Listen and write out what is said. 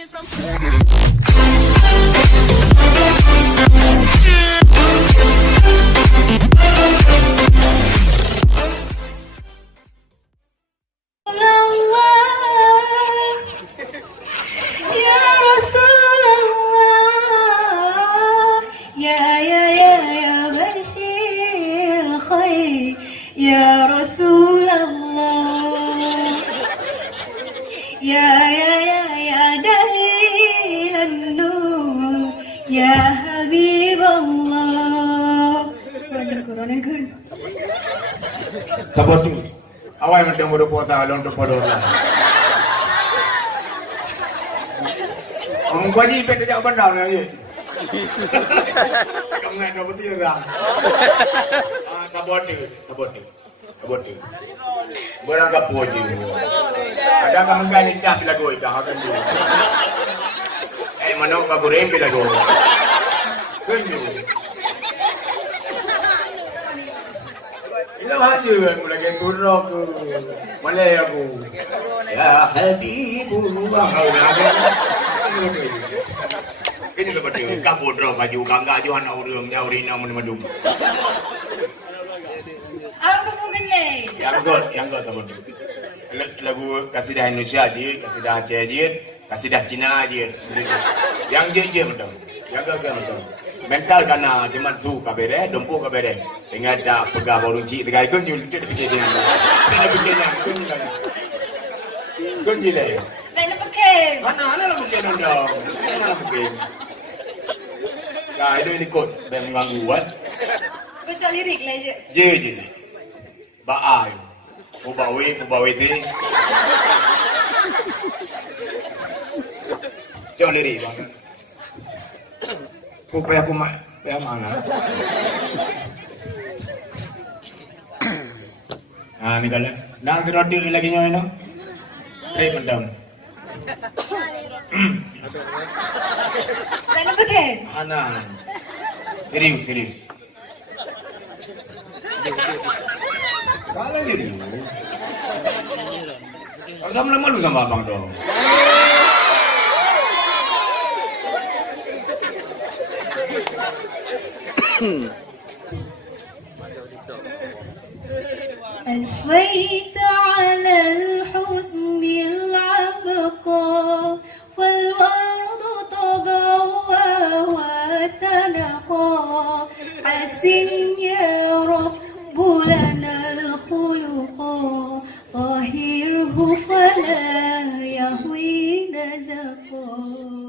Ya Rasulullah, ya dalilan nur, ya Habiballah. Sabar tu. Awak macam bodoh pota lontok bodoh lah. Kamu kaji pet tak bandar ni aje. Kamu nak dapat dia dah. Sabar tu. Berang kapo je. Ada kamu kan ni cap lagu dah akan tu. Mana kau goreng lagu. Kenyu. Ila aja aku lagi turok ke. Malay aku. Ya Habibullah. Kini lepas tu kapo drop baju bangga jo anak orang dia urina madu. Apa pun benda? Yang god apa tu? Lagu kasidah Indonesia je, kasidah Aceh je, kasidah Cina je. Yang je macam. Yang gak macam. Mental kana cuma su kabere, dompo kabere. Dengan dah pegah baru cik tegai kun you tu fikir dia. Dia fikirnya kun je le. Lain pakai. Mana lah fikir anda? Mana lah fikir? Dah itu ikut dan mengganggu kan. Baca lirik lah je. Je. Baai. Mubawi tu. Cok lirik bang. Payah mana? Ni kalau dah roti lagi nyoy no. Macam. Lain pakai. Ana. Serius. Kalau jadi. Kalau malu sama abang dong. ألفيت على الحسن العبقى والورد تضوى وتنقى حسن يا رب لنا الخلقا طهره فلا يهوي نزقا